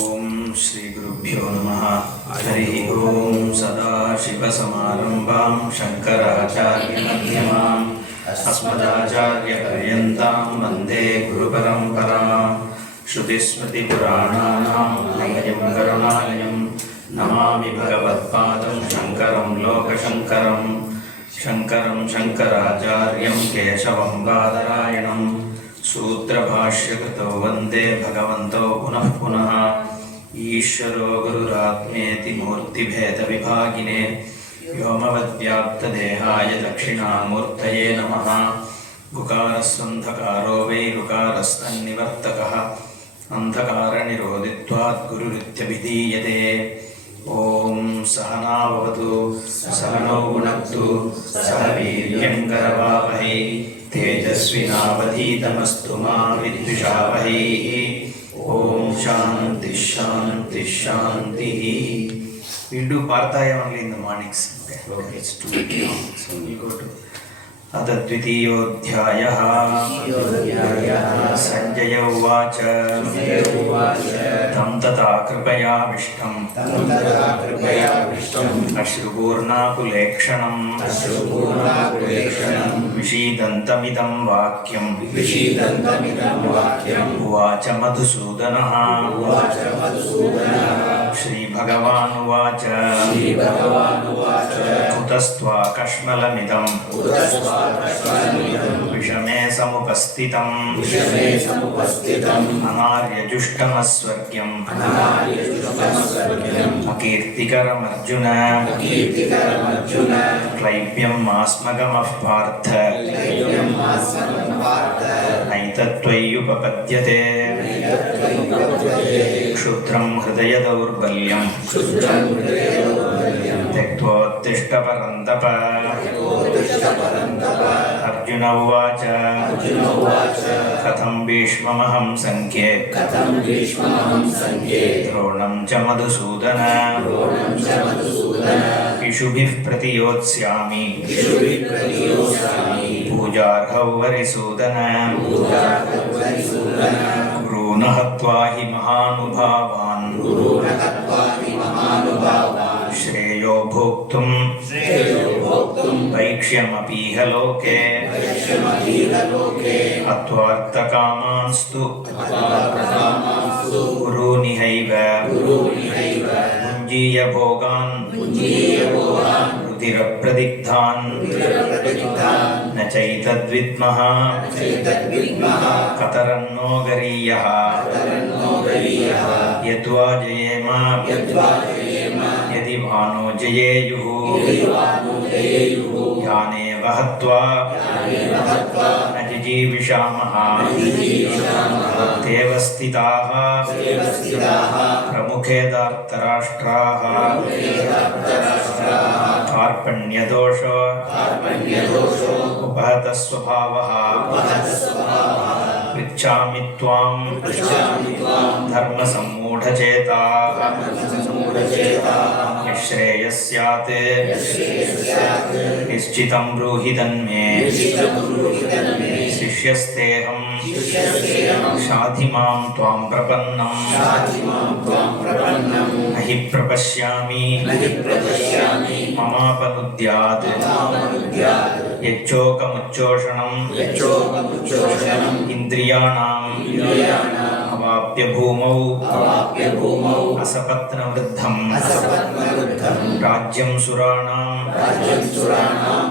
ఓం శ్రీ గురుభ్యో నమః. హరి ఓం. సదాశివసమారంభాం శంకరాచార్యమధ్యమాం అస్మదాచార్యపర్యంతాం వందే గురుపరంపరాం. శృతిస్మృతిపురాణానాం ఆలయం కరుణాలయం నమామి భగవత్పాదం శంకరం లోకశంకరం. శంకరం శంకరాచార్యం కేశవం బాదరాయణం సూత్రభాష్యకృతో వందే భగవంతో పునః పునః. ఈశ్వరో గురురాత్మేతి మూర్తిభేదవిభాగినే వ్యోమవద్వ్యాప్తదేహాయ దక్షిణామూర్తయే నమః. గుకారస్వంధకారో వై రుకారస్తన్నివర్తకః అంధకారనిరోధిత్వాత్ గురురిత్యభిధీయతే. ఓం సహనావవతు సహనౌ భునక్తు సహ వీర్యం కరవావహై తేజస్వినావధీతమస్తు మా విద్విషావహై. ఓం శాంతి శాంతి శాంతి. We'll do Partaya only in the mornings. Okay. It's 2 p.m. So we'll go to अदद्वितीयोऽध्यायः. Sanjay उवाच तं तथा कृपयाविष्टम् अश्रुपूर्णाकुलेक्षणम् विषीदन्तमिदं वाक्यम् उवाच मधुसूदनः. श्रीभगवानुवाच कुतस्त्वाकश्मलमिदम् विषमे समुपस्थितम् अनार्यजुष्टमस्वर्ग्यम् अकीर्तिकरमर्जुन क्लैप्यम् आस्मगमः पार्थ नैतत्त्वय्युपपद्यते. क्षुद्रं हृदयदौर्बल्यम् त्यक्त्वोत्तिष्ठ परन्तप. अर्जुन उवाच कथं भीष्ममहं सङ्ख्ये द्रोणं च मधुसूदन इषुभिः प्रतियोत्स्यामि पूजार्हौ वरिसूदन. गुरून् हत्वा हि महानुभावान् श्रेयो भोक्तुम् वैक्ष्यमपीह लोके हत्वार्थकामांस्तु गुरूनिहैव भुञ्जीय भोगान् रुधिरप्रदिग्धान् न चैतद्विद्मः कतरन्नो गरीयः यद्वा जयेम यदि भानो जयेयुः यानेव हत्वा न जिजीविषामः. तेव स्थिताः प्रमुखे दार्तराष्ट्राः कार्पण्यदोषो उपहतः स्वभावः. पृच्छामि त्वां धर्मसम्मूढचेताः यश्रेयस्यात् निश्चितं ब्रूहि तन्मे. शिष्यस्तेऽहं शाधि मां त्वां प्रपन्नम् न हि प्रपश्यामि ममापनुद्यात्. यच्चोकमुच्चोषणम् इन्द्रियाणाम् अवाप्य भूमौ असपत्नवृद्धम् राज्यं सुराणाम्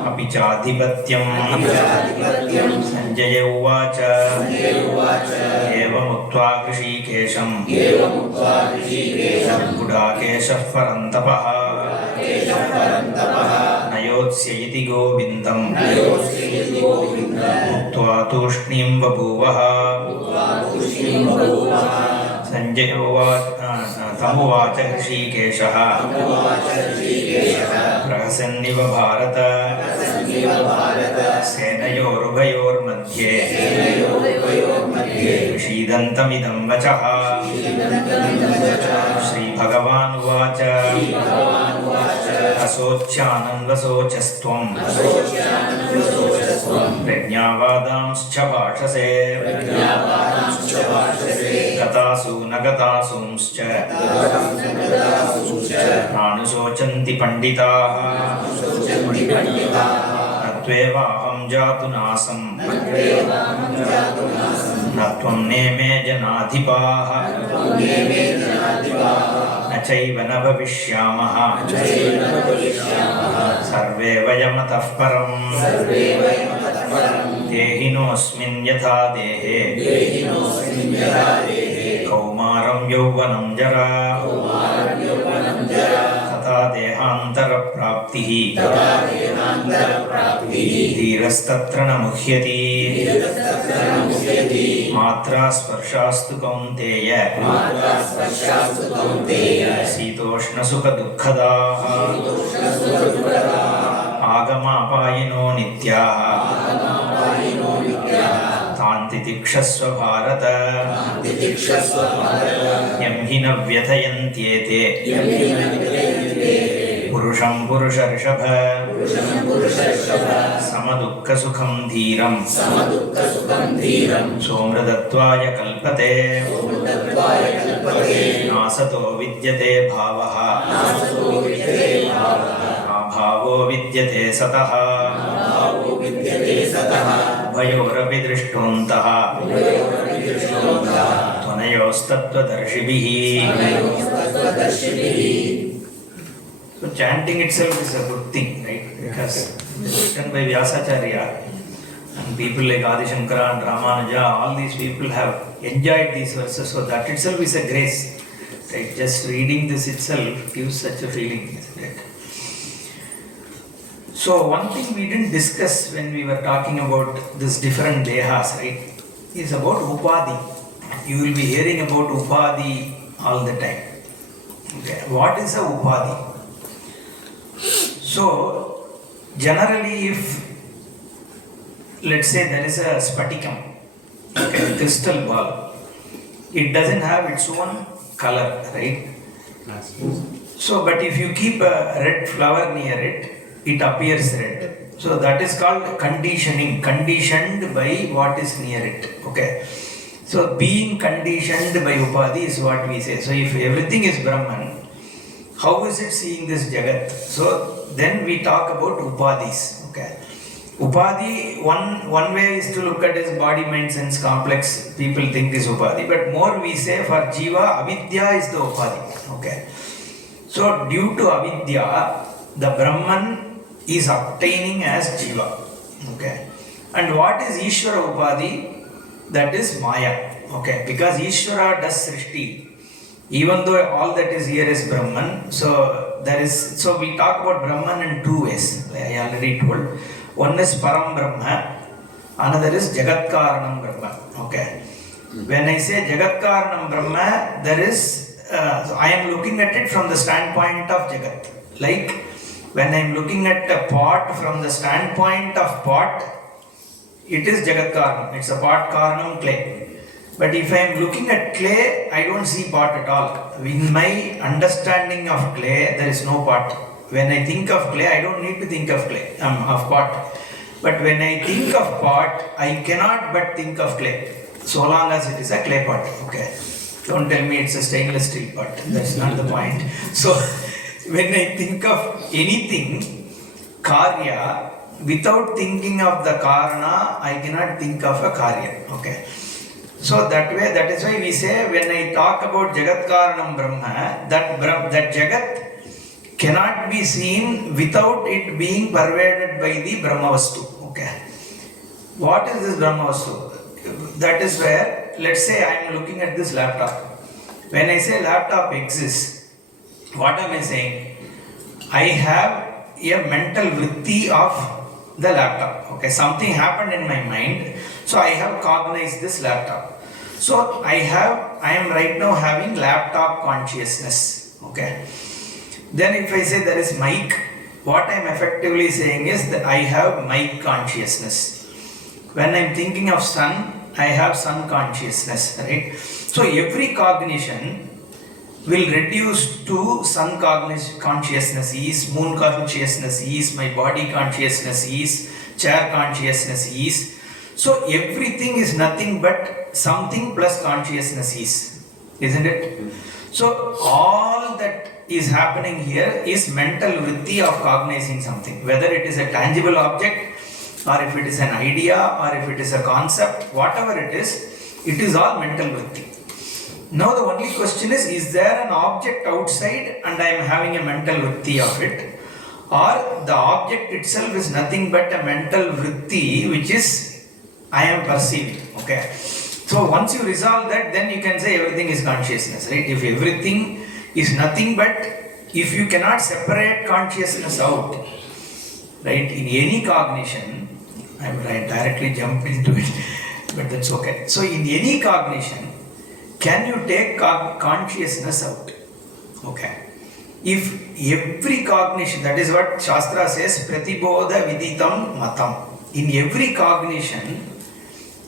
अपि चाधिपत्यम्. संजय उवाच एवमुक्त्वा ऋषिकेशं गुडाकेशः परन्तपः नयोत्स्य इति गोविन्दम् उक्त्वा तूष्णीं बभूवः. संजय तमुवाच ऋषिकेशः प्रहसन्निव भारत सेनयोरुभयोर्मध्ये विषीदन्तमिदं वचः. श्रीभगवानुवाच असोच्यानन्वसोचस्त्वं प्रज्ञावादांश्च भाषसे गतासु न गतासूंश्च नानुशोचन्ति पंडिताः नत्वेवाहं जातु नासं न त्वं नेमे जनाधिपाः न चैव न भविष्यामः सर्वे वयमतः परं देहिनोऽस्मिन् यथा देहे कौमारं यौवनं जरा तथा देहान्तरप्राप्तिः धीरस्तत्र न मुह्यति मात्रा स्पर्शास्तु कौन्तेय शीतोष्णसुखदुःखदाः आगमापायिनो नित्याः तान् तितिक्षस्व भारत यं हि न व्यथयन्त्येते पुरुषं पुरुषर्षभ समदुःखसुखं धीरं सोमृतत्वाय कल्पते नासतो विद्यते भावः भावो विद्यते सतः उभयोरपि दृष्टोऽन्तः त्वनयोस्तत्त्वदर्शिभिः. So chanting itself is a good thing, right? Because it's written by Vyasacharya, and people like Adi Shankara and Ramanuja, all these people have enjoyed these verses, so that itself is a grace, right? Just reading this itself gives such a feeling, isn't it? So one thing we didn't discuss when we were talking about this different dehas, right, is about upadhi. You will be hearing about upadhi all the time. Okay. What is a upadhi? So generally, if let's say there is a spatikam, okay, crystal ball, it doesn't have its own color, right? So but if you keep a red flower near it, it appears red. So that is called conditioning, conditioned by what is near it. Okay. So being conditioned by upadhi is what we say. So if everything is Brahman, how is it seeing this Jagat? So then we talk about upadhis. Okay. Upadhi, one way is to look at his body, mind, sense complex. People think is upadhi, but more we say for jiva, avidya is the upadhi. Okay. So due to avidya, the Brahman is obtaining as jiva. Okay. And what is Ishvara upadhi? That is Maya. Okay. Because Ishvara does srishti. Even though all that is here is Brahman, so we talk about Brahman in two ways. I already told. One is Param Brahma, another is Jagat Karanam Brahma. Okay. When I say Jagat Karanam Brahma, there is I am looking at it from the standpoint of Jagat. Like when I am looking at a pot from the standpoint of pot, it is Jagat Karanam. It's a pot Karanam clay. But if I am looking at clay, I don't see pot at all. In my understanding of clay, there is no pot. When I think of clay, I don't need to think of clay, of pot. But when I think of pot, I cannot but think of clay, so long as it is a clay pot. Okay. Don't tell me it's a stainless steel pot. That's not the point. So when I think of anything, karya, without thinking of the karana, I cannot think of a karya. Okay. So that way, that is why we say when I talk about Jagat Karanam Brahma, that Jagat cannot be seen without it being pervaded by the Brahmavastu. Okay. What is this Brahmavastu? That is where, let's say I am looking at this laptop. When I say laptop exists, what am I saying? I have a mental vritti of the laptop. Okay, something happened in my mind, so I have cognized this laptop. So I am right now having laptop consciousness. Okay. Then if I say there is mic, what I am effectively saying is that I have mic consciousness. When I am thinking of sun, I have sun consciousness, right? So every cognition will reduce to sun consciousness is, moon consciousness is, my body consciousness is, chair consciousness is. So everything is nothing but something plus consciousness is. isn't it? So all that is happening here is mental vritti of cognizing something, whether it is a tangible object or if it is an idea or if it is a concept, whatever it is all mental vritti. Now the only question is there an object outside and I am having a mental vritti of it, or the object itself is nothing but a mental vritti which is I am perceiving. Okay. So once you resolve that, then you can say everything is consciousness, right? If everything is nothing but, if you cannot separate consciousness out, right, in any cognition, I am directly jump into it, but that's okay. So in any cognition, can you take consciousness out? Okay. If every cognition, that is what Shastra says, pratibodha viditam matam. In every cognition,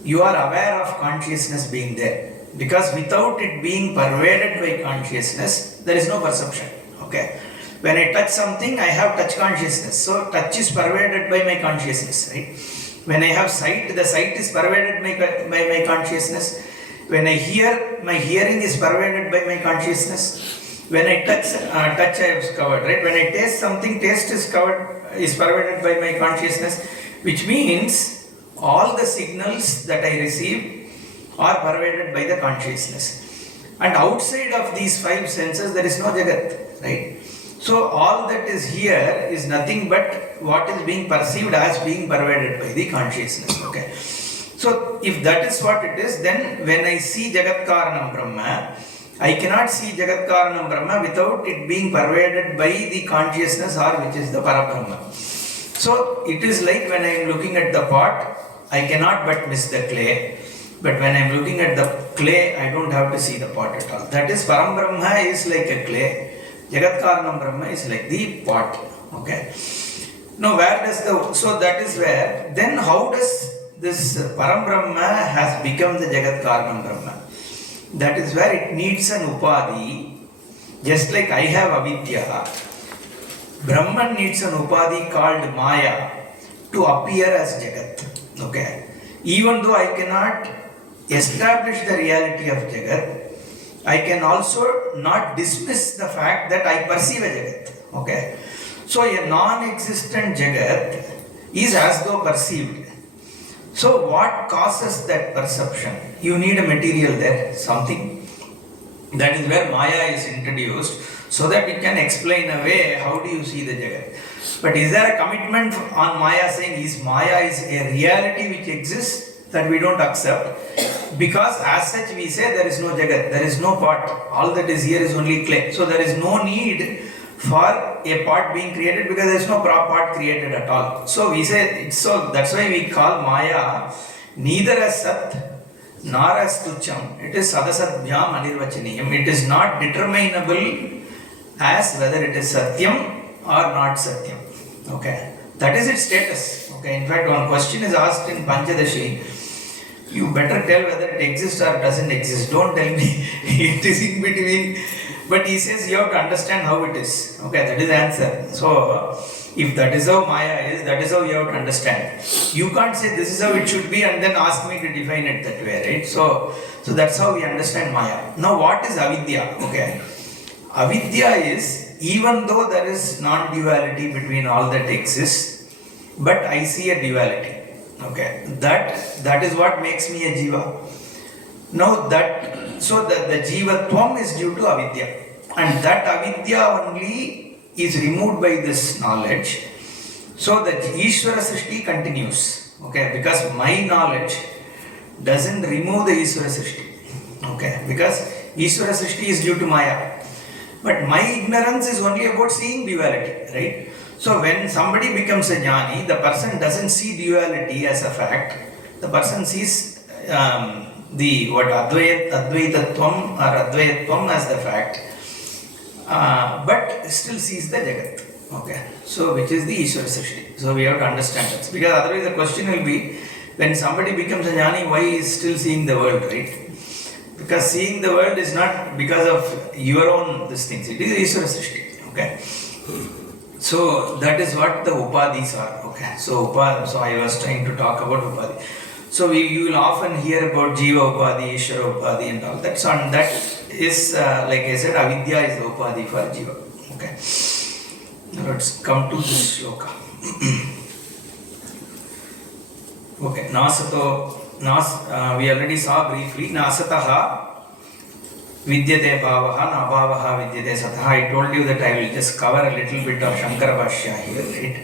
you are aware of consciousness being there. Because without it being pervaded by consciousness, there is no perception. Okay. When I touch something, I have touch consciousness. So touch is pervaded by my consciousness, right? When I have sight, the sight is pervaded by my consciousness. When I hear, my hearing is pervaded by my consciousness. When I touch I have covered, right? When I taste something, taste is pervaded by my consciousness, which means all the signals that I receive are pervaded by the consciousness. And outside of these five senses, there is no Jagat, right? So all that is here is nothing but what is being perceived as being pervaded by the consciousness. Okay. So if that is what it is, then when I see Jagat Karanam Brahma, I cannot see Jagat Karanam Brahma without it being pervaded by the consciousness or which is the Parabrahma. So it is like when I am looking at the pot, I cannot but miss the clay. But when I am looking at the clay, I don't have to see the pot at all. That is, Param Brahma is like a clay. Jagat Karanam Brahma is like the pot. Okay. Now where does so that is where, then how does this Param Brahma has become the Jagat Karanam Brahma? That is where it needs an upadhi. Just like I have avidya, Brahman needs an upadhi called Maya to appear as Jagat. Okay. Even though I cannot establish the reality of Jagat, I can also not dismiss the fact that I perceive a Jagat. Okay. So a non-existent Jagat is as though perceived. So what causes that perception? You need a material there, something. That is where Maya is introduced, so that it can explain away how do you see the Jagat. But is there a commitment on Maya saying Maya is a reality which exists that we don't accept? Because as such we say there is no Jagat, there is no pot. All that is here is only clay. So there is no need for a pot being created because there is no pot created at all. So we say, so that's why we call Maya neither as Sat nor as Tucham. It is Sadasatbhyam Anirvachaniyam. It is not determinable as whether it is Satyam or not Satyam. Okay. That is its status. Okay. In fact, one question is asked in Panchadashi. You better tell whether it exists or doesn't exist. Don't tell me it is in between. But he says you have to understand how it is. Okay, that is the answer. So, if that is how Maya is, that is how you have to understand. You can't say this is how it should be and then ask me to define it that way, right? So that's how we understand Maya. Now, what is avidya? Okay. Avidya is, even though there is non-duality between all that exists, but I see a duality. Okay. That is what makes me a jiva. Now so the jivatvam is due to avidya. And that avidya only is removed by this knowledge. So the Ishvara Srishti continues. Okay, because my knowledge doesn't remove the Ishvara Srishti. Okay, because Ishvara Srishti is due to Maya. But my ignorance is only about seeing duality, right? So when somebody becomes a jnani, the person doesn't see duality as a fact. The person sees Advaitatvam or Advaitvam as the fact. But still sees the Jagat. Okay. So which is the Ishvara Srishti. So we have to understand this. Because otherwise the question will be, when somebody becomes a jnani, why he is still seeing the world, right? Because seeing the world is not because of your own these things. It is Ishvara Srishti. Okay. So that is what the upadhis are. Okay. So I was trying to talk about upadhi. So you will often hear about Jiva Upadhi, Ishvara Upadhi and all that. So on that is, like I said, avidya is the upadhi for jiva. Okay. Now let's come to this shloka. Okay. We already saw briefly. Nasataha vidyate bhavaha, nabhavaha vidyate sataha. I told you that I will just cover a little bit of Shankara Bhashya here, right?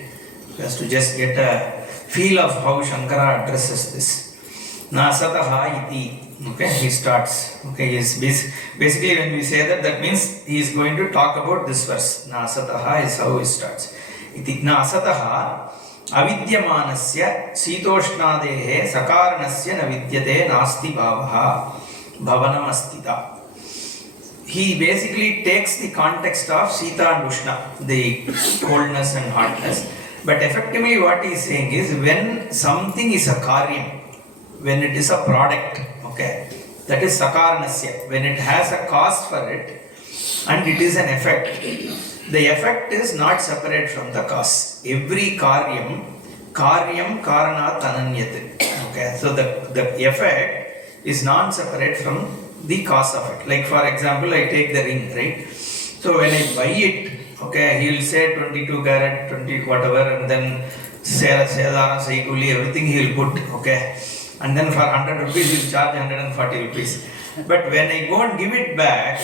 Just to just get a feel of how Shankara addresses this. Nasataha iti. Okay, he starts. Okay, basically when we say that, that means he is going to talk about this verse. Nasataha is how he starts. Iti nasataha avidyamanasya sitoshnaadehe sakaranasya navidyate nasti bhavaha bhavanam astita. He basically takes the context of Sita and Ushna, the coldness and hotness. But effectively what he is saying is, when something is a karyam, when it is a product, okay, that is sakaranasya, when it has a cause for it and it is an effect, the effect is not separate from the cause. Every karyam karanat ananyat. Okay, so the effect is non-separate from the cause of it. Like for example, I take the ring, right? So when I buy it, okay, he will say 22 carat, 20 whatever, and then Sedara, Saikuli, everything he will put, okay. And then for 100 rupees, he will charge 140 rupees. But when I go and give it back,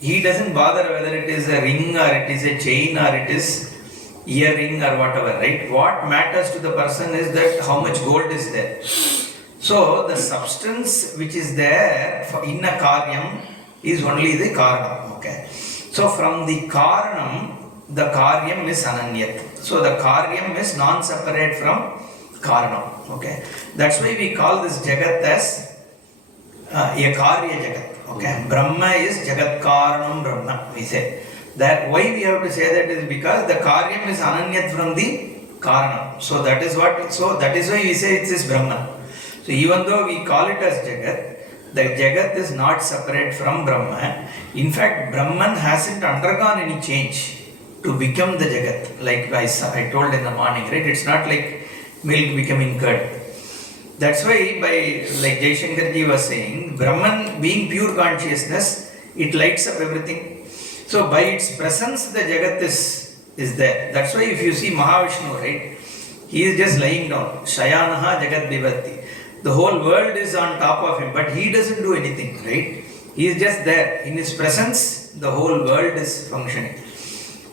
he doesn't bother whether it is a ring or it is a chain or it is earring or whatever, right? What matters to the person is that how much gold is there. So the substance which is there in a karyam is only the karanam, okay. So from the karanam, the karyam is ananyat. So the karyam is non-separate from karanam, okay. That's why we call this jagat as a karya jagat, okay. Brahma is jagat karanam Brahma, we say. That why we have to say that is because the karyam is ananyat from the karanam. So that is why we say it is Brahman. So even though we call it as jagat, the jagat is not separate from Brahma. In fact, Brahman hasn't undergone any change to become the jagat. Like I told in the morning, right? It's not like milk becoming curd. That's why, like Jaishankarji was saying, Brahman being pure consciousness, it lights up everything. So by its presence, the jagat is there. That's why if you see Mahavishnu, right? He is just lying down. Shayanaha jagat vivatti. The whole world is on top of him, but he doesn't do anything, right? He is just there. In his presence, the whole world is functioning.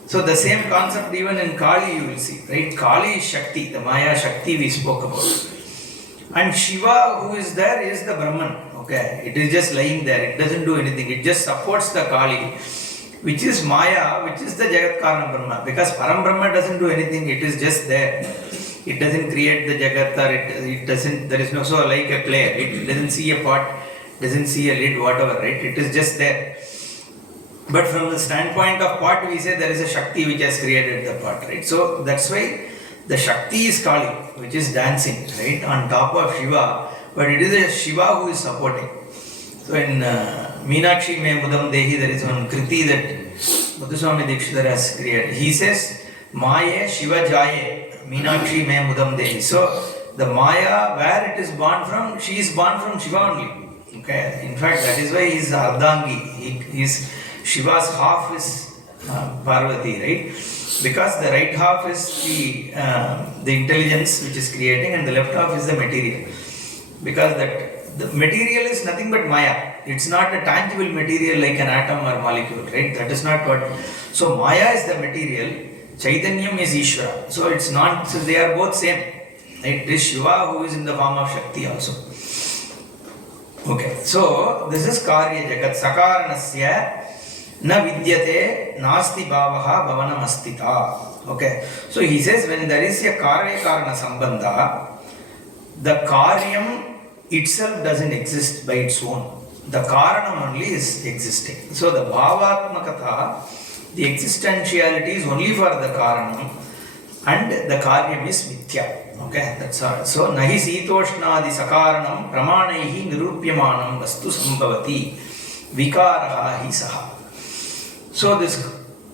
So the same concept even in Kali you will see, right? Kali is Shakti, the Maya Shakti we spoke about. And Shiva who is there is the Brahman, okay? It is just lying there. It doesn't do anything. It just supports the Kali, which is Maya, which is the Jagat Karana Brahma. Because Param Brahma doesn't do anything. It is just there. It doesn't create the Jagat, or it doesn't, there is no, so like a player, it doesn't see a pot, doesn't see a lid, whatever, right? It is just there. But from the standpoint of pot, we say there is a Shakti which has created the pot, right? So that's why the Shakti is Kali, which is dancing, right, on top of Shiva, but it is a Shiva who is supporting. So in Meenakshi Me Mudam Dehi, there is one Kriti that Muthuswami Dikshidhar has created. He says, Maye Shiva Jaye. Meenakshi me mudam dehi. So the Maya, where it is born from, she is born from Shiva only. Okay. In fact, that is why he is Ardhangi. Shiva's half is Parvati, right? Because the right half is the intelligence which is creating, and the left half is the material. Because the material is nothing but Maya. It's not a tangible material like an atom or molecule, right? That is not what. So Maya is the material. Chaitanyam is Ishvara. So it's not, so they are both same. It is Shiva who is in the form of Shakti also. Okay, so this is Karya Jagat. Sakaranasya na vidyate nasti bhavaha bhavanam astita. Okay, so he says when there is a Karya Karana Sambandha, the Karyam itself doesn't exist by its own. The Karanam only is existing. So the Bhavatmakata, the existentiality is only for the Karanam, and the Karyam is Vidya. Okay, that's all. So, Nahi Sitoshnadi Sakaranam Pramanaihi Nirupyamanam Vastu Sambhavati Vikaraha Hi Saha. So, this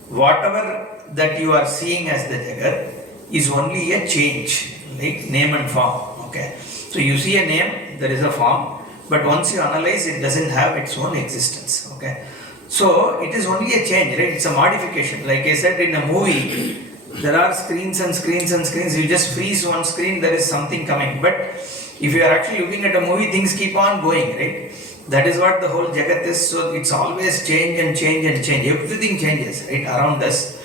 whatever that you are seeing as the Jagat is only a change, like name and form. Okay, so you see a name, there is a form, but once you analyze, it doesn't have its own existence. Okay. So it is only a change, right? It's a modification. Like I said, in a movie, there are screens and screens and screens. You just freeze one screen, there is something coming. But if you are actually looking at a movie, things keep on going, right? That is what the whole Jagat is. So it's always change and change and change. Everything changes, right? Around us.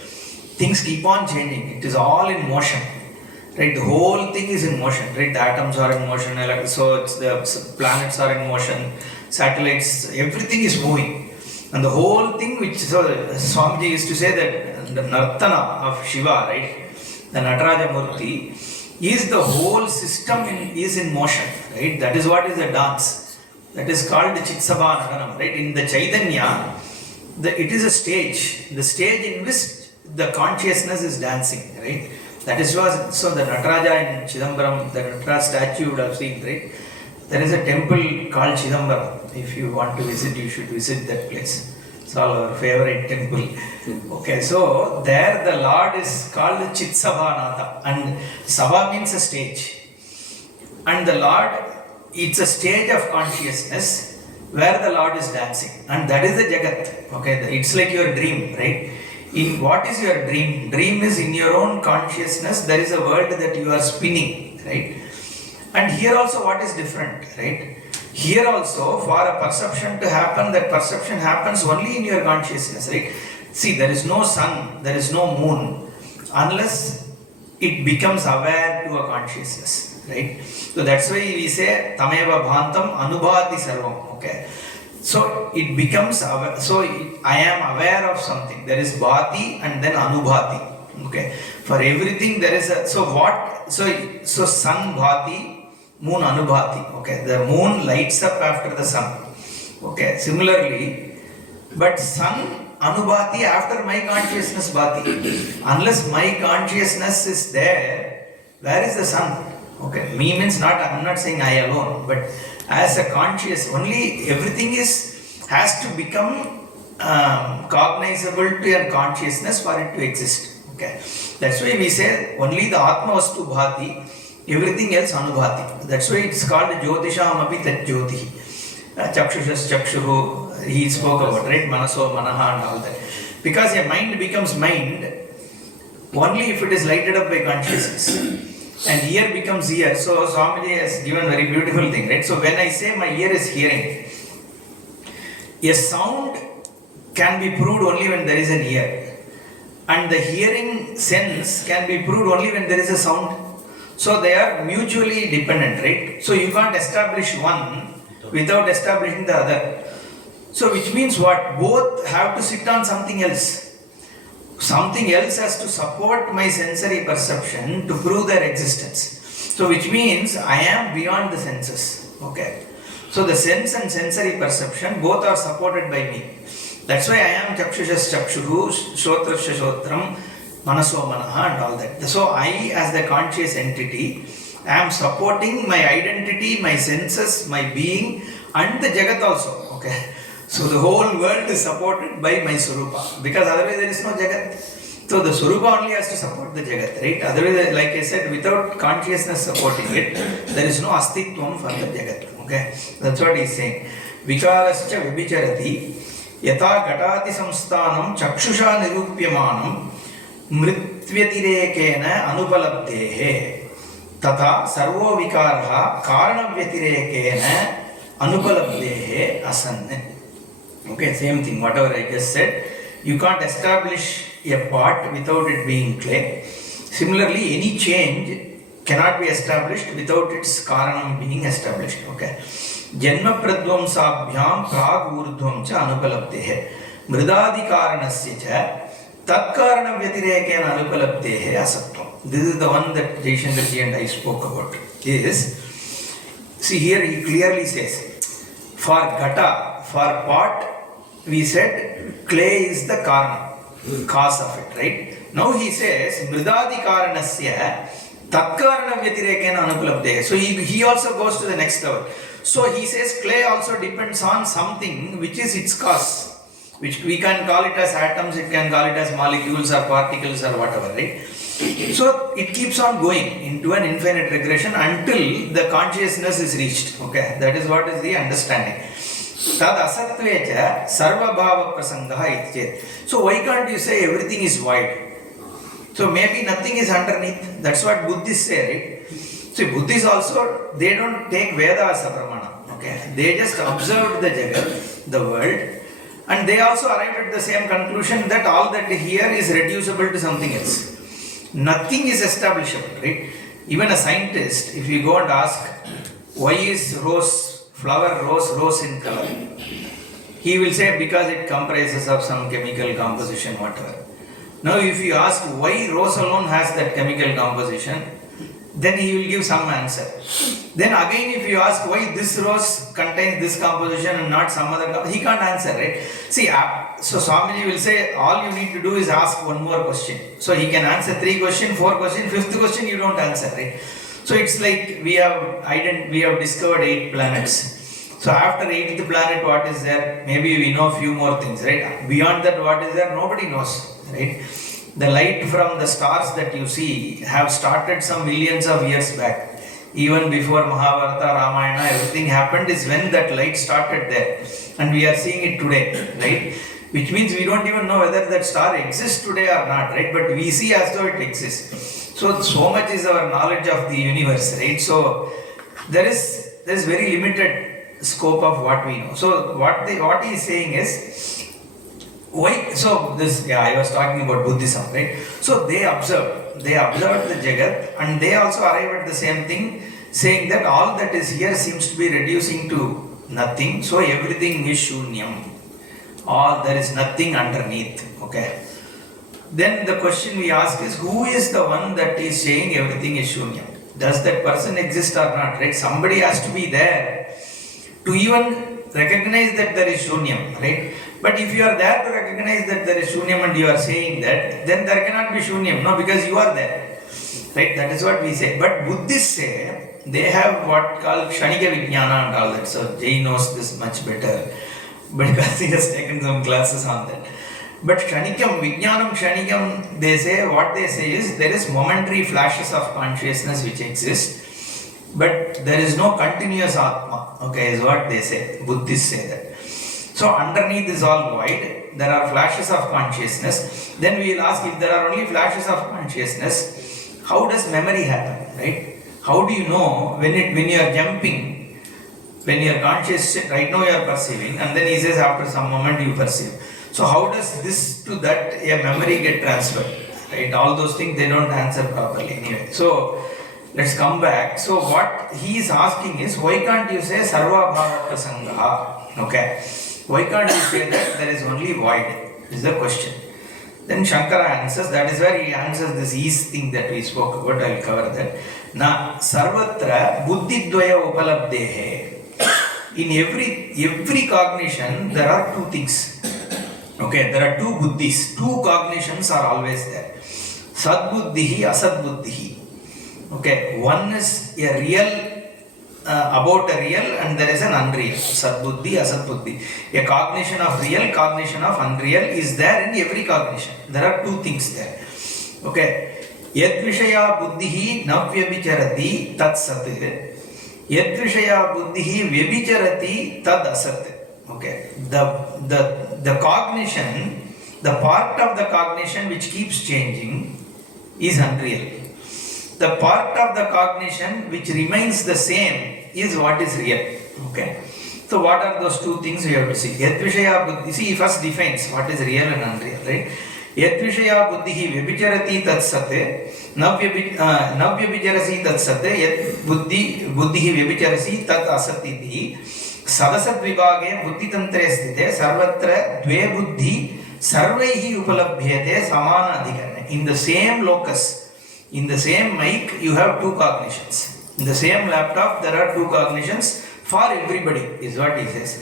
Things keep on changing. It is all in motion. Right, the whole thing is in motion, right? The atoms are in motion, so it's the planets are in motion, satellites, everything is moving. And the whole thing, which Swamiji used to say that the Nartana of Shiva, right? The Nataraja Murti, is the whole system is in motion, right? That is what is the dance. That is called Chitsabha Nadanam, right? In the Chaitanya, it is a stage, the stage in which the consciousness is dancing, right? That is what, so the Nataraja in Chidambaram, the Nataraja statue you would have seen, right? There is a temple called Chidambaram. If you want to visit, you should visit that place. It's all our favorite temple. Okay, so there the Lord is called Chitsabhanatha, and Sabha means a stage. And the Lord, it's a stage of consciousness where the Lord is dancing, and that is the Jagat. Okay, it's like your dream, right? What is your dream? Dream is in your own consciousness. There is a world that you are spinning, right? And here also what is different, right? Here also for a perception to happen, that perception happens only in your consciousness, right? See, there is no sun, there is no moon unless it becomes aware to a consciousness, right? So that's why we say Tameva Bhantam Anubhati Sarvam, okay? So it becomes aware. So I am aware of something. There is bhati and then anubhati. Okay. For everything there is a. So what? So sun bhati, moon anubhati. Okay. The moon lights up after the sun. Okay. Similarly, but sun anubhati after my consciousness bhati. Unless my consciousness is there, where is the sun? Okay. Me means not. I am not saying I alone, but as a conscious, only everything has to become cognizable to your consciousness for it to exist. Okay, that's why we say only the Atma Vastu Bhati, everything else Anubhati. That's why it's called Jyotisham Api Tat Jyoti. Chakshushas Chakshuhu, he spoke about, right? Manaso Manaha and all that. Because a mind becomes mind only if it is lighted up by consciousness. And ear becomes ear. So Swamiji has given very beautiful thing, right? So when I say my ear is hearing, a sound can be proved only when there is an ear. And the hearing sense can be proved only when there is a sound. So they are mutually dependent, right? So you can't establish one without establishing the other. So which means what? Both have to sit on something else. Something else has to support my sensory perception to prove their existence. So which means I am beyond the senses. Okay. So the sense and sensory perception both are supported by me. That's why I am Chakshushas Chakshuhu, Shotrasya Shotram, Manaso Manaha and all that. So I as the conscious entity am supporting my identity, my senses, my being and the Jagat also. Okay. So the whole world is supported by my Swarupa, because otherwise there is no Jagat. So the Swarupa only has to support the Jagat, right? Otherwise, like I said, without consciousness supporting it, there is no Astitvam for the Jagat. Okay, that's what he is saying. Vikarascha vibicharati yata gatati samsthanam chakshusha nirupyamanam mritvatirekena anupalabdehe tata sarvo vikarha karanavatirekena anupalabdehe asanne. Okay, same thing, whatever I just said. You can't establish a pot without it being clay. Similarly, any change cannot be established without its karanam being established. Okay. Janma pradvamsabhyam prag urdhvam cha anupalabdehe mridadi karanasya cha tat karanam vyatirekena anupalabdehe asatvam. This is the one that Jaishankarji and I spoke about. See here he clearly says, for gata, for pot, we said clay is the karana, cause of it, right? Now he says, mridadi karanasya tatkarana vyatirekena anupalabdehe. So he also goes to the next level. So he says clay also depends on something which is its cause, which we can call it as atoms, it can call it as molecules or particles or whatever, right? So it keeps on going into an infinite regression until the consciousness is reached. Okay, that is what is the understanding. Tad asatvecha sarva bhava prasangaha ityet. So why can't you say everything is void? So maybe nothing is underneath. That's what Buddhists say, right? See, Buddhists also, they don't take Veda as a pramana. Okay? They just observed the Jagat, the world, and they also arrived at the same conclusion that all that here is reducible to something else. Nothing is establishable, right? Even a scientist, if you go and ask, why is flower rose in color? He will say because it comprises of some chemical composition, whatever. Now if you ask why rose alone has that chemical composition, then he will give some answer. Then again if you ask why this rose contains this composition and not some other, he can't answer, right? See, so Swamiji will say all you need to do is ask one more question. So he can answer 3 questions, 4 questions, 5th question you don't answer, right? So it's like we have discovered 8 planets. So after 8th planet, what is there? Maybe we know a few more things, right? Beyond that, what is there? Nobody knows, right? The light from the stars that you see have started some millions of years back. Even before Mahabharata, Ramayana, everything happened is when that light started there. And we are seeing it today, right? Which means we don't even know whether that star exists today or not, right? But we see as though it exists. So much is our knowledge of the universe, right? So there is very limited scope of what we know. So what he is saying is, why? So I was talking about Buddhism, right? So they observed the Jagat, and they also arrived at the same thing, saying that all that is here seems to be reducing to nothing. So everything is shunyam. There is nothing underneath. Okay. Then the question we ask is, who is the one that is saying everything is shunyam? Does that person exist or not? Right? Somebody has to be there to even recognize that there is shunyam, right? But if you are there to recognize that there is shunyam and you are saying that, then there cannot be shunyam, no, because you are there, right? That is what we say. But Buddhists say, they have what called Kshanika Vijnana and all that. So Jay knows this much better because he has taken some classes on that. But Vijnanam Kshanikam, what they say is, there is momentary flashes of consciousness which exist, but there is no continuous Atma, okay, is what they say. Buddhists say that. So underneath is all void, there are flashes of consciousness. Then we will ask, if there are only flashes of consciousness, how does memory happen, right? How do you know when you are jumping, when you are conscious, right now you are perceiving, and then he says after some moment you perceive. So how does this to that a memory get transferred, right? All those things they don't answer properly anyway. So let's come back. So what he is asking is, why can't you say sarva bhava prasangaha? Okay. Why can't you say that there is only void? Is the question. Then Shankara answers, that is where he answers this ease thing that we spoke about. I will cover that. Na sarvatra buddhidvaya upalabdehe. In every cognition, there are 2 things. Okay, there are 2 buddhis. 2 cognitions are always there. Sadbuddhihi, asadbuddhihi. Okay, one is a real, about a real, and there is an unreal. Sadbuddhi, asadbuddhi. A cognition of real, cognition of unreal is there in every cognition. There are 2 things there. Okay. Yad vishaya buddhihi navyabhicharati tat sat. Yad vishaya buddhihi vyabhicharati tad asat. Okay. The cognition, the part of the cognition which keeps changing is unreal. The part of the cognition which remains the same is what is real. Okay. So what are those 2 things we have to see? Yad vishaya buddhi. See, he first defines what is real and unreal, right? Yad vishaya buddhihi vyabhicharati tat sate navyabhicharasi tat sate yad buddhihi vyabhicharasi tat asatiti sadasat vibhage buddhi tantre sthite sarvatra dve buddhi sarvaihi upalabhyate samana adhikarane. In the same locus, in the same mic, you have 2 cognitions. In the same laptop, there are 2 cognitions for everybody, is what he says.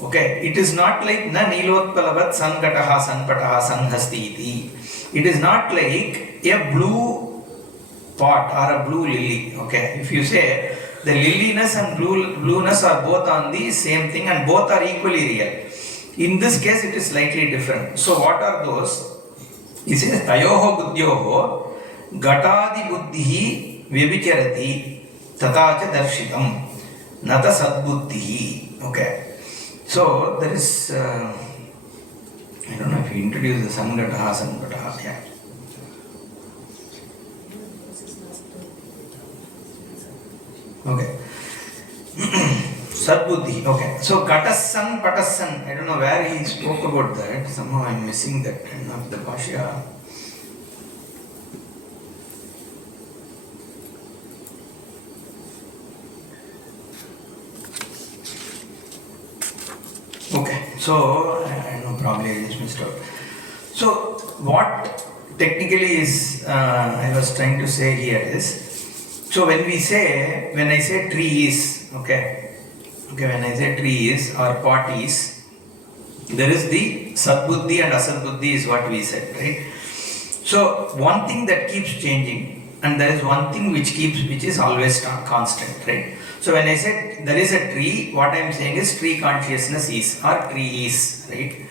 Okay, it is not like na nilotpalavat sankataha sanpataha sanhasti iti. It is not like a blue pot or a blue lily. Okay, if you say the liliness and blueness are both on the same thing and both are equally real. In this case, it is slightly different. So what are those? He says tayoho buddhyoho gatadi buddhihi vyabhicharati tatacha darshitam nata sadbuddhihi. Okay. So there is, I don't know if you introduce the Sangataha, yeah. Okay. Sadbuddhi, okay. So Katassan, Patassan, I don't know where he spoke about that. Somehow I'm missing that end of the Bhashya. Okay, so I know probably I just missed out. So what technically is I was trying to say here is, so when I say tree is, okay, when I say tree is or pot is, there is the Sadbuddhi and Asadbuddhi is what we said, right? So one thing that keeps changing and there is one thing which is always constant, right? So when I said there is a tree, what I am saying is tree consciousness is or tree is, right?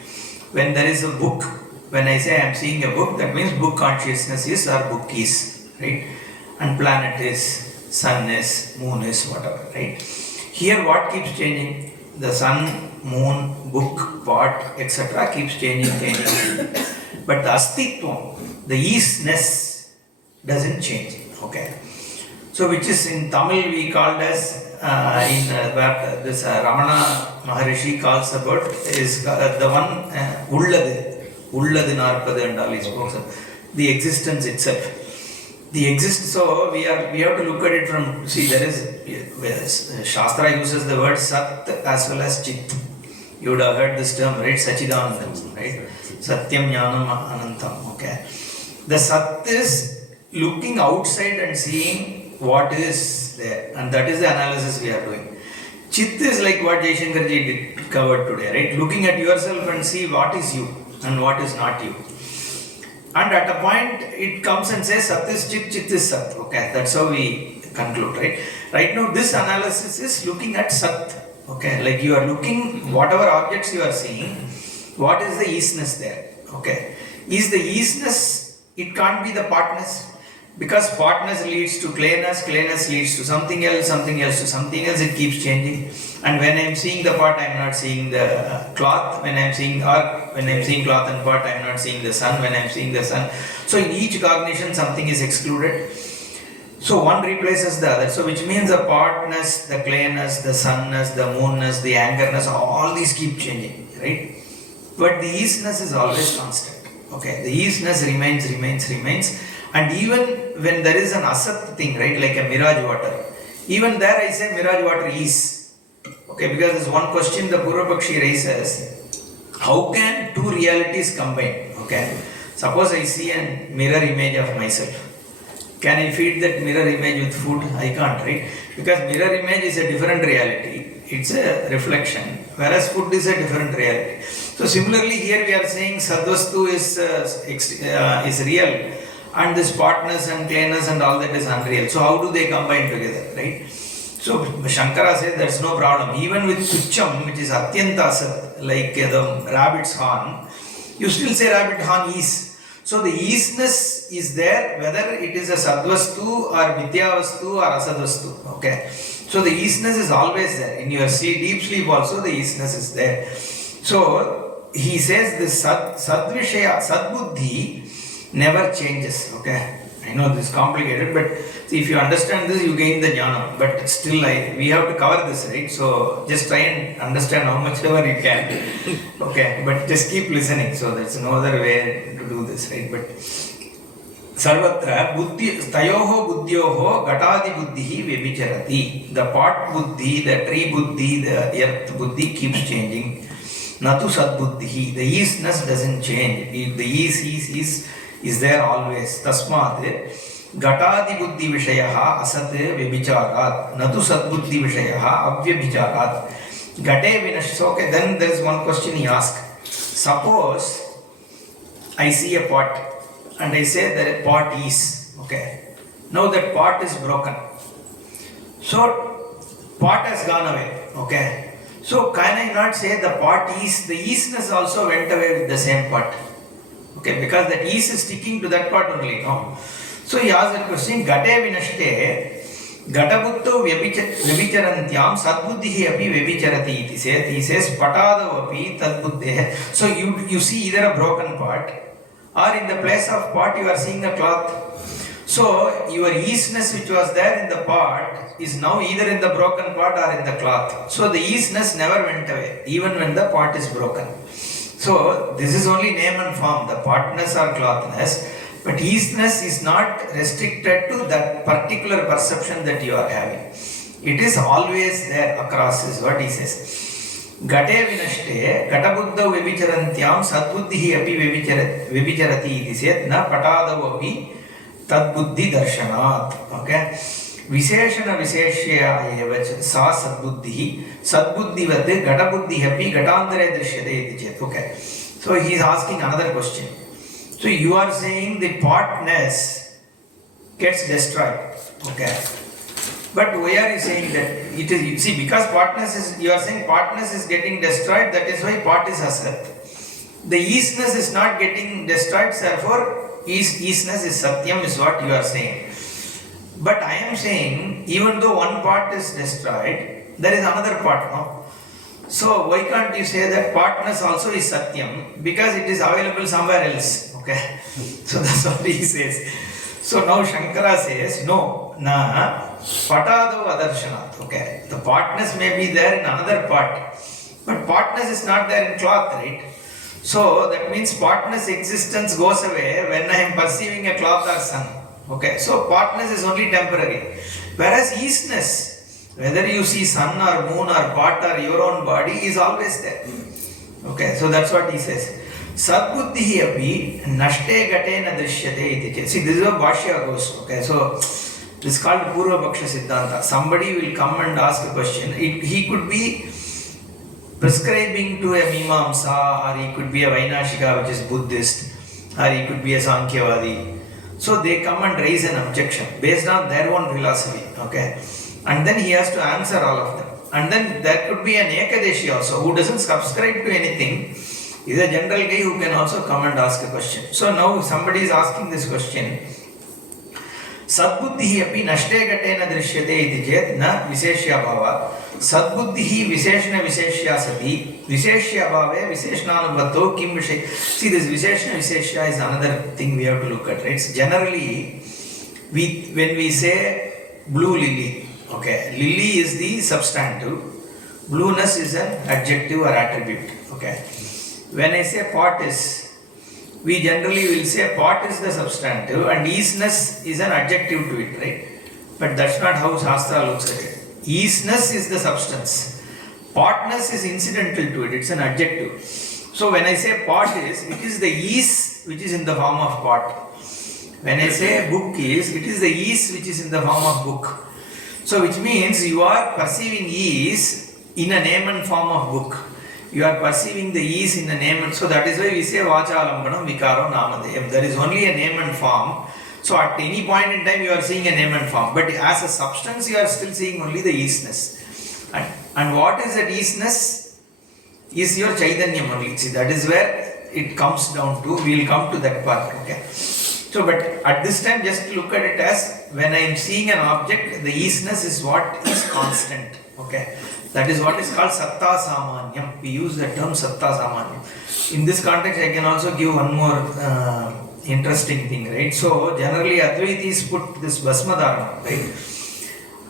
When there is a book, when I say I am seeing a book, that means book consciousness is or book is, right? And planet is, sun is, moon is, whatever, right? Here what keeps changing? The sun, moon, book, pot, etc. keeps changing. But the Astitvam, the isness doesn't change, okay? So which is in Tamil we called as, this Ramana Maharishi calls about, is the one, Ulladu Narpadu and all he spoke of, the existence itself. So we have to look at it from, see there is, Shastra uses the word Sat as well as Chit. You would have heard this term, right? Sachidanandam, right? Satyam Jnanam Anantam, okay? The Sat is looking outside and seeing what is there, and that is the analysis we are doing. Chit is like what Jaishankarji covered today, right? Looking at yourself and see what is you and what is not you. And at a point it comes and says Sat is Chit, Chit is Sat. Okay, that's how we conclude, right? Right now this analysis is looking at Sat. Okay, like you are looking, whatever objects you are seeing, what is the isness there? Okay, is the isness, it can't be the partness, because partness leads to clayness leads to something else to something else, it keeps changing. And when I am seeing the pot, I am not seeing the cloth. When I am seeing cloth and pot, I am not seeing the sun. When I am seeing the sun, so in each cognition something is excluded. So one replaces the other. So which means the partness, the clayness, the sunness, the moonness, the angerness, all these keep changing, right? But the isness is always constant. Okay, the isness remains. And even when there is an asat thing, right, like a mirage water, even there I say mirage water is. Okay, because there's one question the Purvapakshi raises, how can two realities combine? Okay, suppose I see a mirror image of myself. Can I feed that mirror image with food? I can't, right? Because mirror image is a different reality. It's a reflection, whereas food is a different reality. So similarly here we are saying Sadvastu is real, and this partness and clayness and all that is unreal. So how do they combine together, right? So Shankara says there's no problem. Even with Tucham, which is Atyanta Sat, like the rabbit's horn, you still say rabbit horn is. So the isness is there, whether it is a Sadvastu or Vidyavastu or Asadvastu. Okay. So the isness is always there. In your deep sleep also the isness is there. So he says this Sadvishaya, Sadbuddhi never changes. Okay. I know this is complicated, but see, if you understand this, you gain the jnana. But still, we have to cover this, right? So just try and understand how much ever you can. Okay, but just keep listening. So there's no other way to do this, right? But Sarvatra buddhi tayoho buddhyoho gatadi buddhi vibhicharati. The pot buddhi, the tree buddhi, the earth buddhi keeps changing. Natu sad buddhi. The isness doesn't change. The is there always. Tasmat Gatadi buddhi vishayaha asat vibhicharat natu sadbuddhi vishayaha avyabhicharat. Gate vinash. Okay, then there is one question he asked. Suppose I see a pot and I say that a pot is. Okay. Now that pot is broken. So pot has gone away. Okay. So can I not say the pot is, the isness also went away with the same pot? Okay, because that is sticking to that pot only. No. So he asked the question, Gate vinashte, Gatabuddho Vyavicharantyam Sadbuddhihi api Vyavicharati iti says. He says Patadav api Tadbuddhe. So you see either a broken part or in the place of pot you are seeing a cloth. So your easiness which was there in the pot is now either in the broken pot or in the cloth. So the easiness never went away even when the pot is broken. So this is only name and form, the potness or clothness. But easiness is not restricted to that particular perception that you are having. It is always there across is what he says. Gate vinashte gatabuddha vyavicharantyam sadbuddhihi api vyavicharati iti set na patadavapi tadbuddhi darshanat. Okay. Visheshana visheshya evacha sa sadbuddhihi sadbuddhivat gatabuddhi api gatantare drishyate iti chet. Okay. So he is asking another question. So you are saying the potness gets destroyed. Okay. But why are you saying that it is, you see, because potness is, you are saying potness is getting destroyed, that is why pot is asat. The easiness is not getting destroyed, therefore easiness is satyam is what you are saying. But I am saying, even though one pot is destroyed, there is another pot, no? So why can't you say that potness also is satyam? Because it is available somewhere else. Okay. So that's what he says. So now Shankara says, no, na patado adarshanath. Okay. The potness may be there in another pot, but potness is not there in cloth, right? So that means potness existence goes away when I am perceiving a cloth or sun. Okay. So potness is only temporary. Whereas easiness, whether you see sun or moon or pot or your own body, is always there. Okay. So that's what he says. Sadbuddhihi api nashte gatena drishyate iti. See, this is how Bhashya goes. Okay, so this is called Purva Paksha Siddhanta. Somebody will come and ask a question. He could be prescribing to a Mimamsa, or he could be a Vainashika, which is Buddhist, or he could be a Sankhya-vadi. So they come and raise an objection based on their own philosophy. Okay, and then he has to answer all of them. And then there could be an Ekadeshi also who doesn't subscribe to anything. Is a general guy who can also come and ask a question. So now somebody is asking this question. Sadbuddhihi api nashte gatena drishyate iti chet na visheshya bhava. Sadbuddhihi visheshna visheshya sati. Visheshya bhave visheshnanubhatto kim vishay. See, this visheshna visheshya is another thing we have to look at. Right? So generally, when we say blue lily, okay, lily is the substantive. Blueness is an adjective or attribute. Okay. When I say pot is, we generally will say pot is the substantive and easiness is an adjective to it, right? But that's not how Shastra looks at it. Easiness is the substance. Potness is incidental to it, it's an adjective. So when I say pot is, it is the ease which is in the form of pot. When I say book is, it is the ease which is in the form of book. So which means you are perceiving ease in a name and form of book. You are perceiving the ease in the name, and so that is why we say Vacha Alambanam Vikaro Namadeyam. There is only a name and form. So at any point in time you are seeing a name and form, but as a substance you are still seeing only the easiness. And what is that easiness? Is your Chaitanyam only. See, that is where it comes down to. We will come to that part. Okay. So, but at this time, just look at it as when I am seeing an object, the easiness is what is constant. Okay. That is what is called Satta Samanyam. We use the term Satta Samanyam. In this context, I can also give one more interesting thing, right? So, generally Advaitis put this Bhasmadharana, right?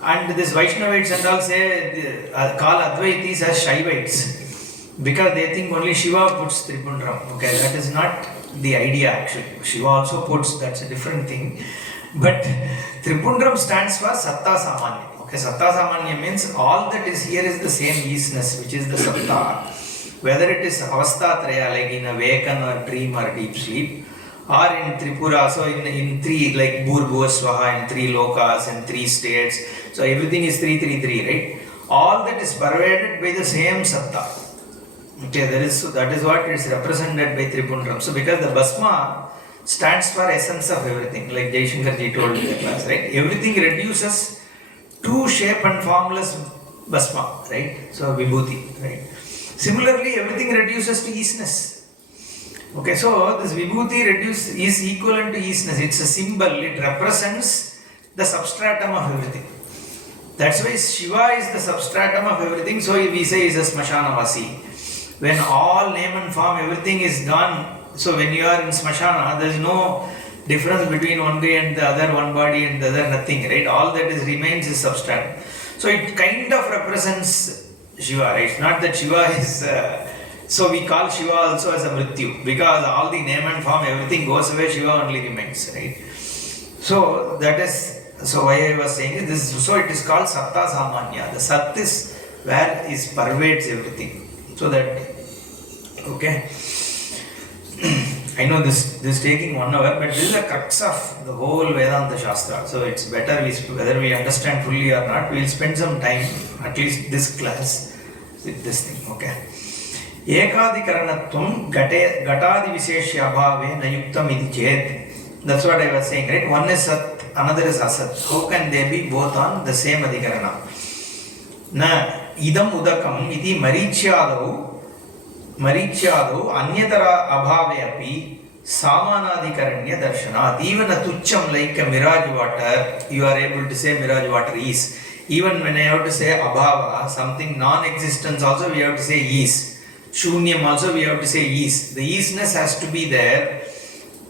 And this Vaishnavites and all say, call Advaitis as Shaivites, because they think only Shiva puts Tripundram. Okay, that is not the idea actually. Shiva also puts, that's a different thing. But Tripundram stands for Satta Samanya. Okay, Satta Samanya means all that is here is the same easiness, which is the Satta. Whether it is Avastha Traya, like in a waken or dream or deep sleep, or in Tripura, so in three, like Bhur Swaha, in three lokas, in three states. So everything is 333, right? All that is pervaded by the same Satta. Okay, that is what is represented by Tripundram. So because the Bhasma stands for essence of everything, like Jaishankar ji told in the class, right? Everything reduces to shape and formless Bhasma, right? So Vibhuti, right? Similarly, everything reduces to easiness. Okay, so this Vibhuti is equivalent to easiness. It's a symbol, it represents the substratum of everything. That's why Shiva is the substratum of everything, so we say is a Smashanavasi. When all name and form, everything is gone, so when you are in Smashana, there is no difference between one guy and the other, one body and the other, nothing, right? All that is remains is substratum. So it kind of represents Shiva, right? It's not that Shiva is, so we call Shiva also as a Mrityu, because all the name and form, everything goes away, Shiva only remains, right? So that is, so why I was saying this, so it is called Satta Samanya. The Sat is where is pervades everything. So that, okay. I know this is taking 1 hour, but this is the crux of the whole Vedanta Shastra. So it's better whether we understand fully or not, we will spend some time, at least this class, with this thing, okay. Ekadikaranatvam gatadi visheshya abhave nayuktam iti chet. That's what I was saying, right? One is Sat, another is Asat. How can they be both on the same adhikarana? Na idam udakam iti marichyadau anyatara abhave api samanadikaranya darshanat. Even a tucham like a mirage water, you are able to say mirage water is. Even when I have to say abhava, something non-existence also we have to say is. Shunyam also we have to say is. The isness has to be there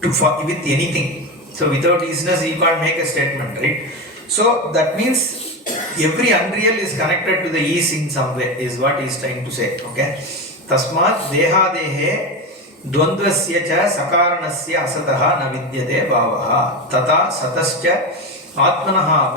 with anything. So without isness you can't make a statement, right? So that means every unreal is connected to the is in some way, is what he is trying to say, okay? Tasmat deha dehe dvandvasya cha sakaranasya asataha na vidyate bhavaha tata satascha atmanaha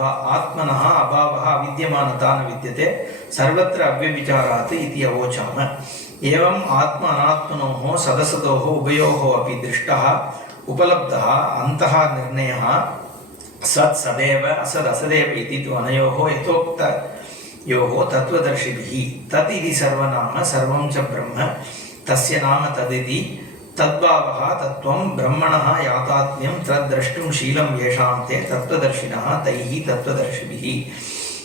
abhavaha vidyamanata na vidyate sarvatra avyabhicharat iti avochama evam atma anatmanoho sadasatoho ubayoho api drishtaha upalabdaha antaha nirnayaha Sat sadeva asad asadeva iti tu anayoho yatokta yoho tattvadarshibhi tat iti sarvanama sarvam cha brahma tasya nama taditi tadbhavaha tattvam brahmanaha yatatmyam tadrashtum sheelam yeshamte tattvadarshinaha taihi tattvadarshibhi.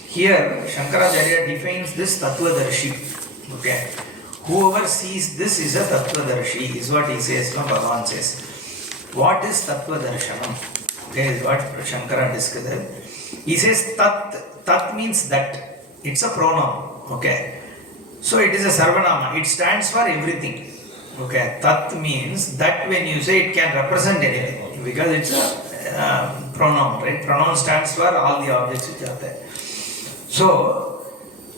Here Shankaracharya defines this tattvadarshi, okay. Whoever sees this is a tattvadarshi, is what he says, Bhagavan says. What is tattvadarsanam? Okay, is what Shankara discussed. He says tat means that. It's a pronoun. Okay. So it is a sarvanama. It stands for everything. Okay. Tat means that when you say it can represent anything. Because it's a pronoun, right? Pronoun stands for all the objects which are there. So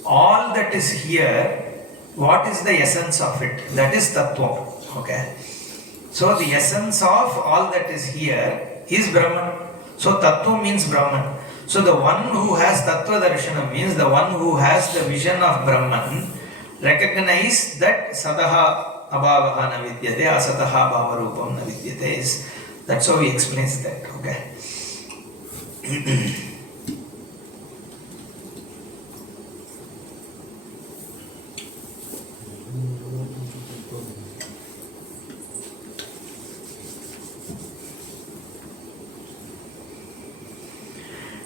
all that is here, what is the essence of it? That is tattva. Okay. So the essence of all that is here is Brahman. So Tattva means Brahman. So the one who has Tattva Darshana means the one who has the vision of Brahman recognize that Sataha Abhavaha na vidyate, Asataha Bhavarupam na vidyate is. That's how he explains that. Okay.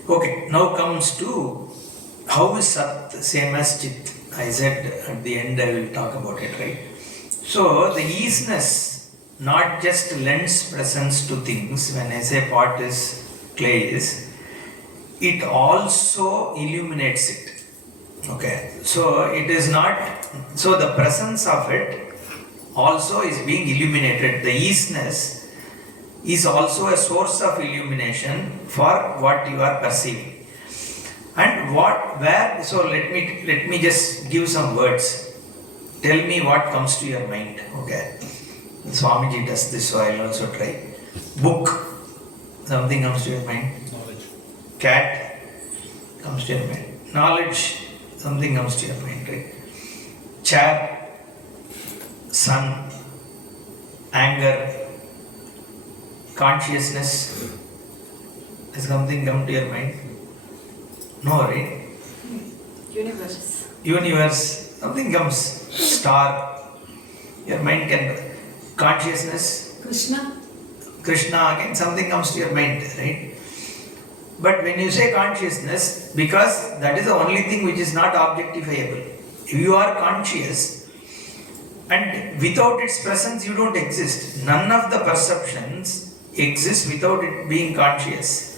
Okay, now comes to how is Sat same as Chit. I said at the end I will talk about it, right? So the easiness not just lends presence to things. When I say pot is clay is, it also illuminates it. Okay, so it is not, so the presence of it also is being illuminated. The easiness is also a source of illumination for what you are perceiving. And where, so let me just give some words. Tell me what comes to your mind. Okay. Swamiji does this, so I will also try. Book, something comes to your mind. Knowledge. Cat, comes to your mind. Knowledge, something comes to your mind, right? Chair, sun, anger, consciousness. Has something come to your mind? No, right? Universe, something comes. Star, your mind can. Consciousness. Krishna, again something comes to your mind, right? But when you say consciousness, because that is the only thing which is not objectifiable. If you are conscious, and without its presence you don't exist. None of the perceptions exist without it being conscious.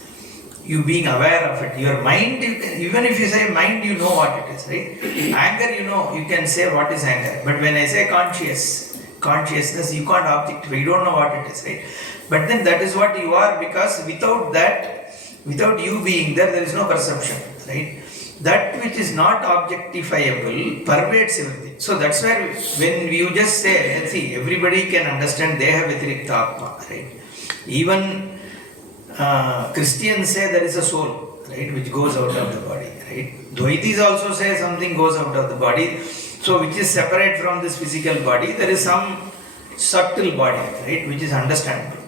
you being aware of it. Your mind, even if you say mind, you know what it is, right? Anger, you can say what is anger. But when I say consciousness, you can't objectify, you don't know what it is, right? But then that is what you are, because without that, without you being there, there is no perception, right? That which is not objectifiable pervades everything. So that's where when you just say, see, everybody can understand Deha Vyatirikta Atma, right? Even Christians say there is a soul, right, which goes out of the body, right? Dvaitis also say something goes out of the body, so which is separate from this physical body. There is some subtle body, right, which is understandable.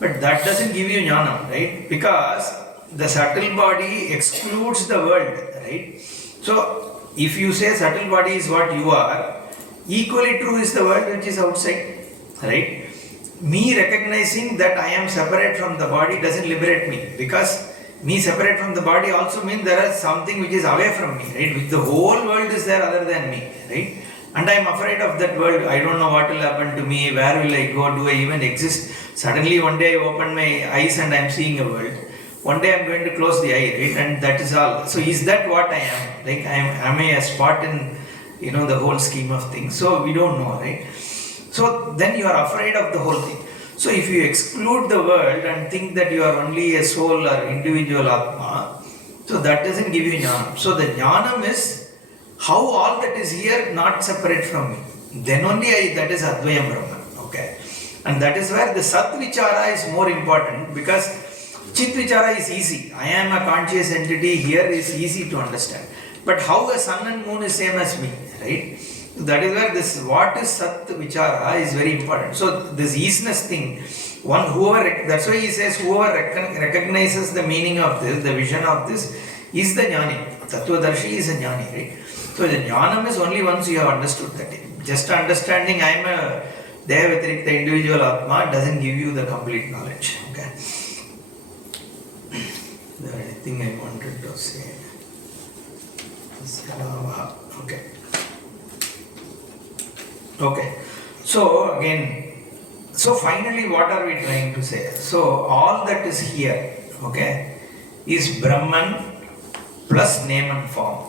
But that doesn't give you jnana, right? Because the subtle body excludes the world, right? So if you say subtle body is what you are, equally true is the world which is outside, right? Me recognizing that I am separate from the body doesn't liberate me, because me separate from the body also means there is something which is away from me, right? Which the whole world is there other than me, right? And I am afraid of that world. I don't know what will happen to me, where will I go, do I even exist? Suddenly one day I open my eyes and I am seeing a world. One day I am going to close the eye, right? And that is all. So is that what I am? Like am I a spot in the whole scheme of things? So we don't know, right? So then you are afraid of the whole thing. So if you exclude the world and think that you are only a soul or individual Atma, so that doesn't give you jnanam. So the jnanam is how all that is here not separate from me. Then only that is Advayam Brahman. Okay. And that is where the Sat Vichara is more important, because Chit Vichara is easy. I am a conscious entity here is easy to understand. But how a sun and moon is same as me, right? That is where this what is Sat Vichara is very important. So this easiness thing, that's why he says whoever recognizes the meaning of this, the vision of this, is the jnani. Tattvadarshi is a jnani, right? So the jnanam is only once you have understood that. Just understanding I am a Deha Vyatirikta individual Atma doesn't give you the complete knowledge. Okay. Is there anything I wanted to say? Okay. Okay. So again, finally what are we trying to say? So all that is here, okay, is Brahman plus name and form.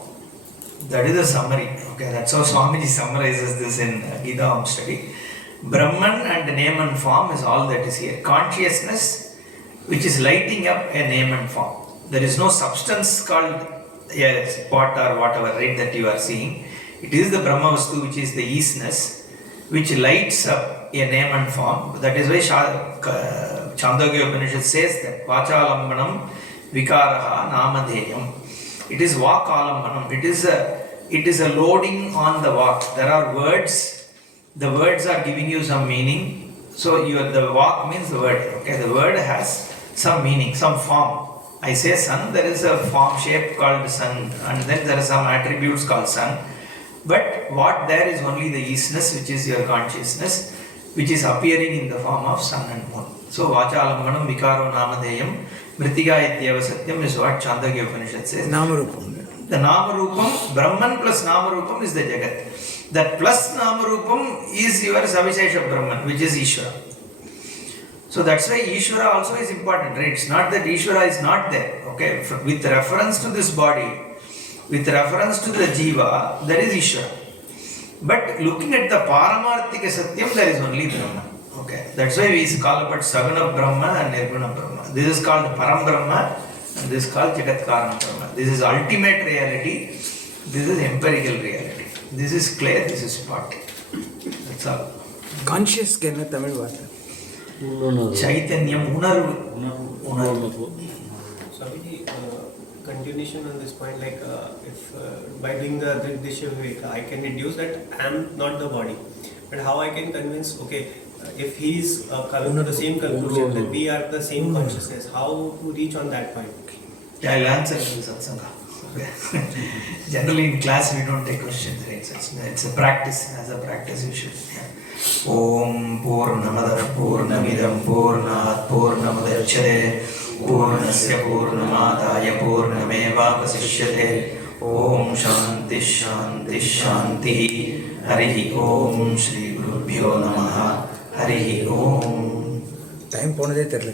That is the summary. Okay, that's how Swamiji summarizes this in Gita Home Study. Brahman and name and form is all that is here. Consciousness which is lighting up a name and form. There is no substance called a spot or whatever, right, that you are seeing. It is the Brahma Vastu, which is the easiness, which lights up a name and form. That is why Chandogya Upanishad says that Vachalambanam Vikaraha Namadheyam. It is Vakalambanam. It is a loading on the Vak. There are words. The words are giving you some meaning. So the Vak means the word. Okay, the word has some meaning, some form. I say sun, there is a form shape called sun, and then there are some attributes called sun. But what there is only the easiness, which is your consciousness, which is appearing in the form of sun and moon. So Vachalambanam Vikaro Namadeyam Mritika Ityeva Satyam is what Chandogya Upanishad says. Namarupam. The Namarupam, Brahman plus Namarupam is the Jagat. That plus Namarupam is your Savishesha Brahman, which is Ishvara. So that's why Ishvara also is important, right? It's not that Ishvara is not there. Okay, with reference to this body, with reference to the Jiva, there is Ishvara. But looking at the Paramarthika Satyam, there is only Brahman. Okay, that's why we call about Saguna Brahma and Nirguna Brahma. This is called Param Brahma and this is called Jagat Karana Brahma. This is ultimate reality. This is empirical reality. This is clear, this is spot. That's all. Conscious ke na Tamil vaartha. Chaitanyam Unarvu. Swamiji, continuation on this point, like if by doing the Drisya Viveka, I can deduce that I am not the body. But how I can convince, okay, if he is coming to the same conclusion that we are the same consciousness, how to reach on that point? Yeah, I'll answer in satsanga. Okay. Generally in class we don't take questions, right? It's a practice. As a practice you should. Yeah. Om Purnamada Purnamidam Purnat Purnamudachyate Purnasya Purnamadaya Purnameva Vasishyate. Om Shanti Shanti Shanti. Harihi Om Shri Gurubhyo Namaha. Harihi Om. Time ponade therla.